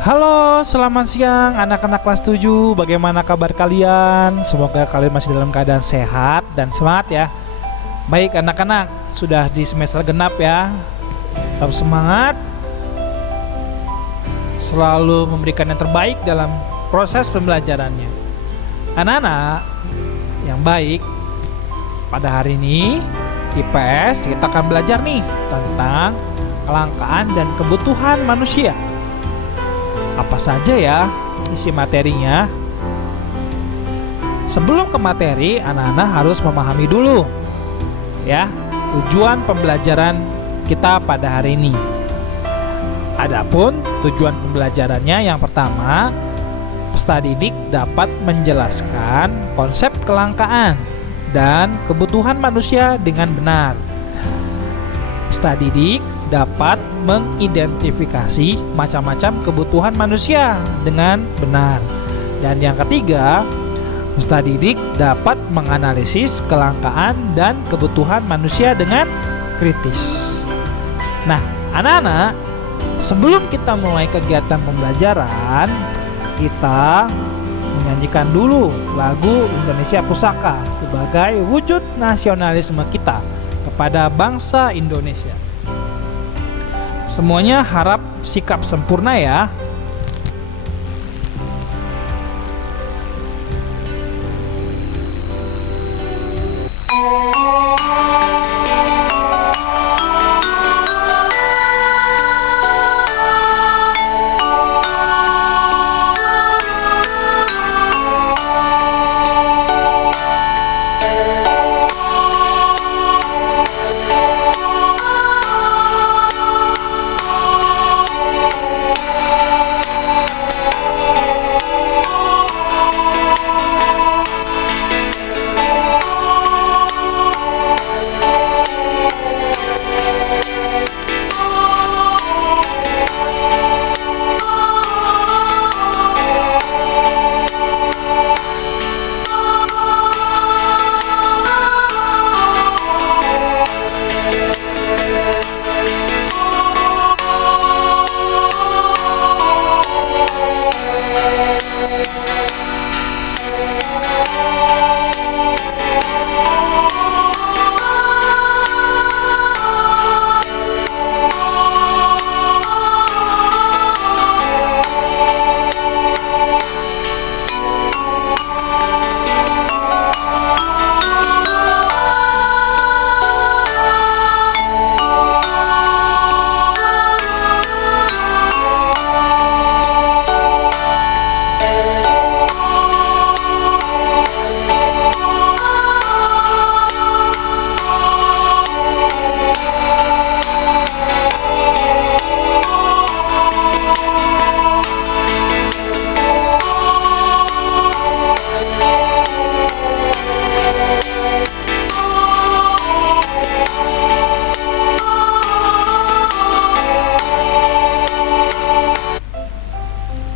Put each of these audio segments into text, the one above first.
Halo, selamat siang anak-anak kelas 7. Bagaimana kabar kalian? Semoga kalian masih dalam keadaan sehat dan semangat ya. Baik anak-anak, sudah di semester genap ya. Tetap semangat. Selalu memberikan yang terbaik dalam proses pembelajarannya. Anak-anak yang baik, pada hari ini IPS kita akan belajar nih tentang kelangkaan dan kebutuhan manusia. Apa saja ya isi materinya? Sebelum ke materi, anak-anak harus memahami dulu ya tujuan pembelajaran kita pada hari ini. Adapun tujuan pembelajarannya yang pertama, peserta didik dapat menjelaskan konsep kelangkaan dan kebutuhan manusia dengan benar. Peserta didik dapat mengidentifikasi macam-macam kebutuhan manusia dengan benar. Dan yang ketiga, peserta didik dapat menganalisis kelangkaan dan kebutuhan manusia dengan kritis. Nah, anak-anak, sebelum kita mulai kegiatan pembelajaran, kita menyanyikan dulu lagu Indonesia Pusaka sebagai wujud nasionalisme kita kepada bangsa Indonesia. Semuanya harap sikap sempurna ya.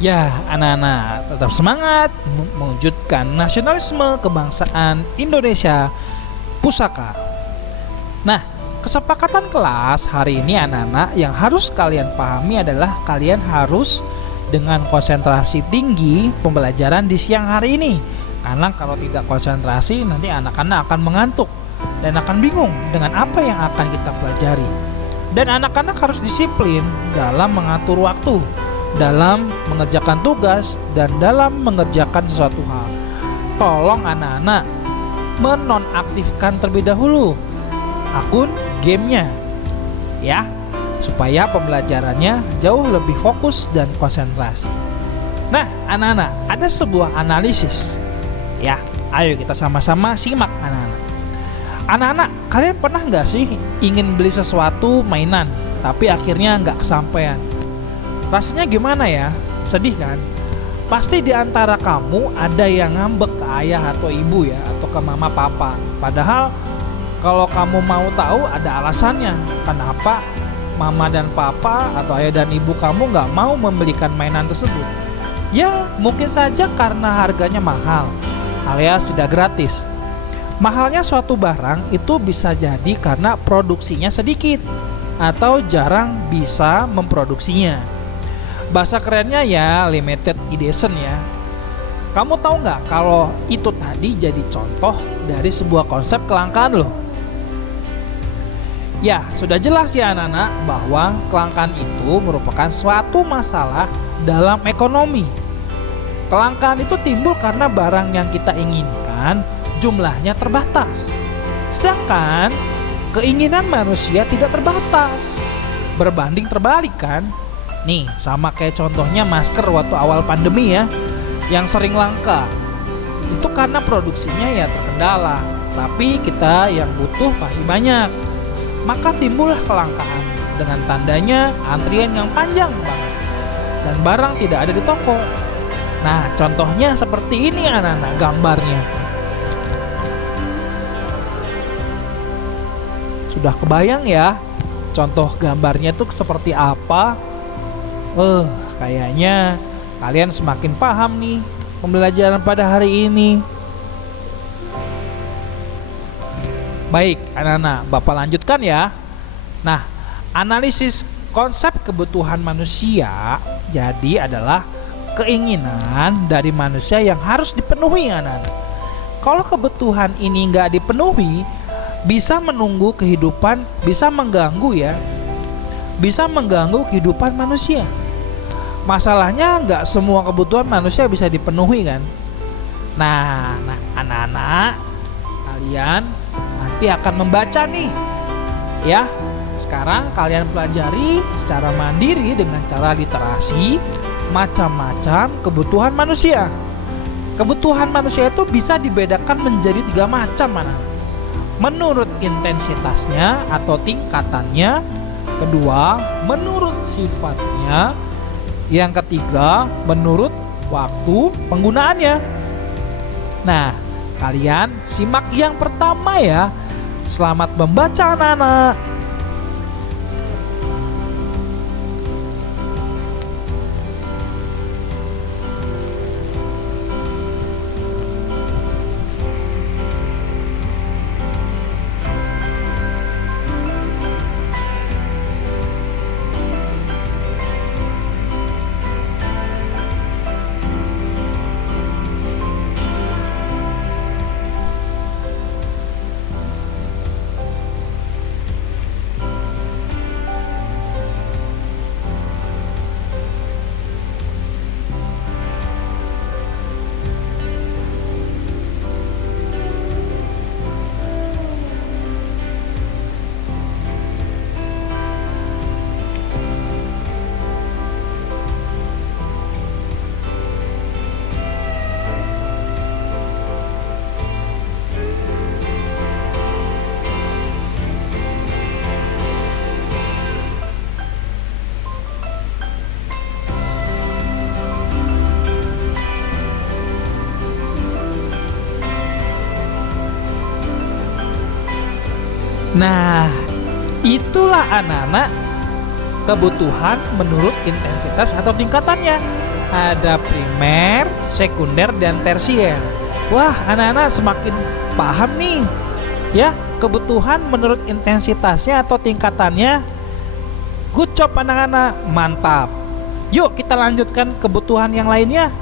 Ya, anak-anak tetap semangat mewujudkan nasionalisme kebangsaan Indonesia Pusaka. Nah, kesepakatan kelas hari ini anak-anak yang harus kalian pahami adalah kalian harus dengan konsentrasi tinggi pembelajaran di siang hari ini. Karena kalau tidak konsentrasi nanti anak-anak akan mengantuk dan akan bingung dengan apa yang akan kita pelajari. Dan anak-anak harus disiplin dalam mengatur waktu, dalam mengerjakan tugas, dan dalam mengerjakan sesuatu hal. Tolong anak-anak menonaktifkan terlebih dahulu akun gamenya ya, supaya pembelajarannya jauh lebih fokus dan konsentrasi. Nah anak-anak, ada sebuah analisis ya, ayo kita sama-sama simak anak-anak. Anak-anak, kalian pernah nggak sih ingin beli sesuatu mainan tapi akhirnya nggak kesampaian? Rasanya gimana ya? Sedih kan? Pasti di antara kamu ada yang ngambek ke ayah atau ibu ya, atau ke mama papa. Padahal kalau kamu mau tahu ada alasannya kenapa mama dan papa atau ayah dan ibu kamu nggak mau membelikan mainan tersebut. Ya mungkin saja karena harganya mahal alias tidak gratis. Mahalnya suatu barang itu bisa jadi karena produksinya sedikit atau jarang bisa memproduksinya. Bahasa kerennya ya limited edition ya. Kamu tahu nggak kalau itu tadi jadi contoh dari sebuah konsep kelangkaan loh. Ya, sudah jelas ya anak-anak bahwa kelangkaan itu merupakan suatu masalah dalam ekonomi. Kelangkaan itu timbul karena barang yang kita inginkan jumlahnya terbatas. Sedangkan keinginan manusia tidak terbatas. Berbanding terbalik kan? Nih, sama kayak contohnya masker waktu awal pandemi ya, yang sering langka. Itu karena produksinya ya terkendala, tapi kita yang butuh masih banyak. Maka timbullah kelangkaan dengan tandanya antrian yang panjang banget dan barang tidak ada di toko. Nah, contohnya seperti ini anak-anak gambarnya. Sudah kebayang ya contoh gambarnya tuh seperti apa? Kayaknya kalian semakin paham nih pembelajaran pada hari ini. Baik, anak-anak, Bapak lanjutkan ya. Nah, analisis konsep kebutuhan manusia jadi adalah keinginan dari manusia yang harus dipenuhi, anak-anak. Kalau kebutuhan ini nggak dipenuhi, bisa menunggu kehidupan, bisa mengganggu ya, bisa mengganggu kehidupan manusia. Masalahnya nggak semua kebutuhan manusia bisa dipenuhi kan. Nah, anak-anak, kalian nanti akan membaca nih ya. Sekarang kalian pelajari secara mandiri dengan cara literasi macam-macam kebutuhan manusia. Kebutuhan manusia itu bisa dibedakan menjadi 3 macam, anak. Menurut intensitasnya atau tingkatannya. Kedua, menurut sifatnya. Yang ketiga, menurut waktu penggunaannya. Nah, kalian simak yang pertama ya. Selamat membaca anak-anak. Nah, itulah anak-anak kebutuhan menurut intensitas atau tingkatannya. Ada primer, sekunder, dan tersier. Wah, anak-anak semakin paham nih ya kebutuhan menurut intensitasnya atau tingkatannya. Good job anak-anak, mantap. Yuk kita lanjutkan kebutuhan yang lainnya.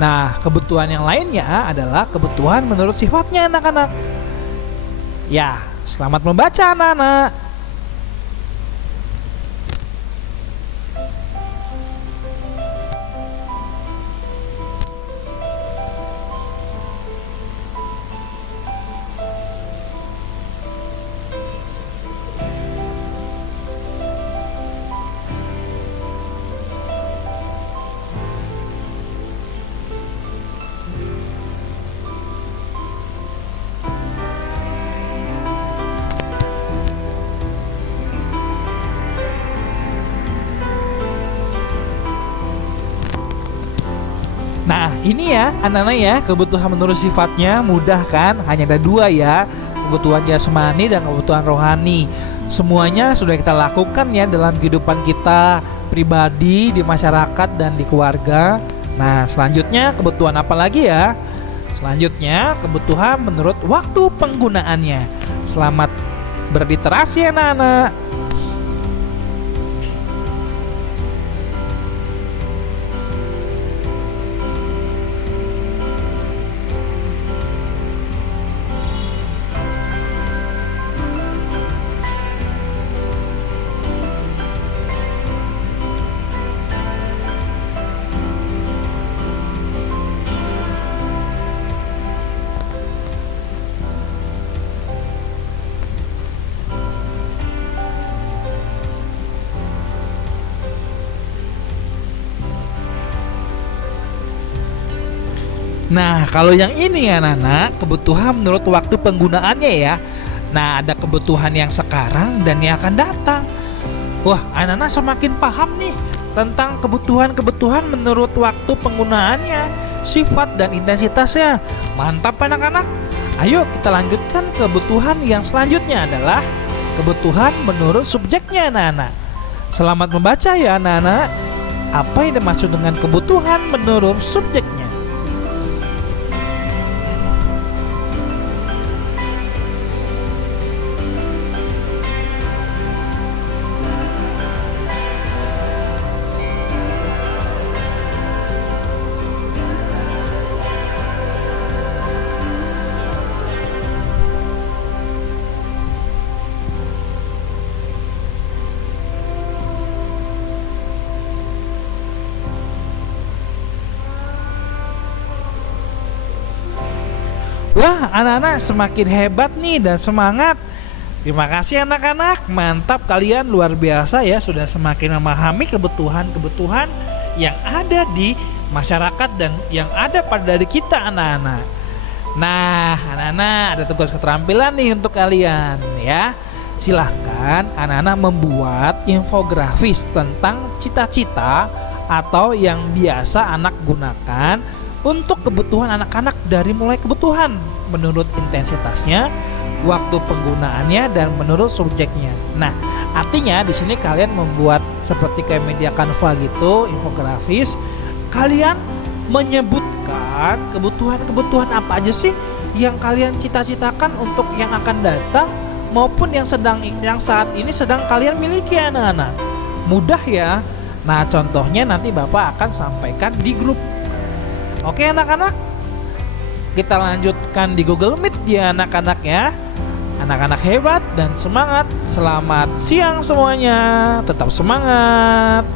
Nah, kebutuhan yang lainnya adalah kebutuhan menurut sifatnya anak-anak. Ya, selamat membaca anak-anak. Nah, ini ya anak-anak ya, kebutuhan menurut sifatnya mudah kan? Hanya ada 2 ya, kebutuhan jasmani dan kebutuhan rohani. Semuanya sudah kita lakukan ya dalam kehidupan kita pribadi, di masyarakat, dan di keluarga. Nah, selanjutnya kebutuhan apa lagi ya? Selanjutnya kebutuhan menurut waktu penggunaannya. Selamat berliterasi anak-anak. Nah, kalau yang ini ya anak-anak, kebutuhan menurut waktu penggunaannya ya. Nah, ada kebutuhan yang sekarang dan yang akan datang. Wah, anak-anak semakin paham nih tentang kebutuhan-kebutuhan menurut waktu penggunaannya, sifat dan intensitasnya. Mantap anak-anak. Ayo kita lanjutkan kebutuhan yang selanjutnya adalah kebutuhan menurut subjeknya anak-anak. Selamat membaca ya anak-anak. Apa yang dimaksud dengan kebutuhan menurut subjeknya? Wah, anak-anak semakin hebat nih dan semangat. Terima kasih anak-anak, mantap kalian luar biasa ya sudah semakin memahami kebutuhan-kebutuhan yang ada di masyarakat dan yang ada pada diri kita anak-anak. Nah, anak-anak ada tugas keterampilan nih untuk kalian ya. Silahkan anak-anak membuat infografis tentang cita-cita atau yang biasa anak gunakan untuk kebutuhan anak-anak dari mulai kebutuhan menurut intensitasnya, waktu penggunaannya dan menurut subjeknya. Nah, artinya di sini kalian membuat seperti kayak media Canva gitu, infografis. Kalian menyebutkan kebutuhan-kebutuhan apa aja sih yang kalian cita-citakan untuk yang akan datang maupun yang saat ini sedang kalian miliki anak-anak. Mudah ya. Nah, contohnya nanti Bapak akan sampaikan di grup. Oke anak-anak, kita lanjutkan di Google Meet ya anak-anak ya. Anak-anak hebat dan semangat. Selamat siang semuanya, tetap semangat.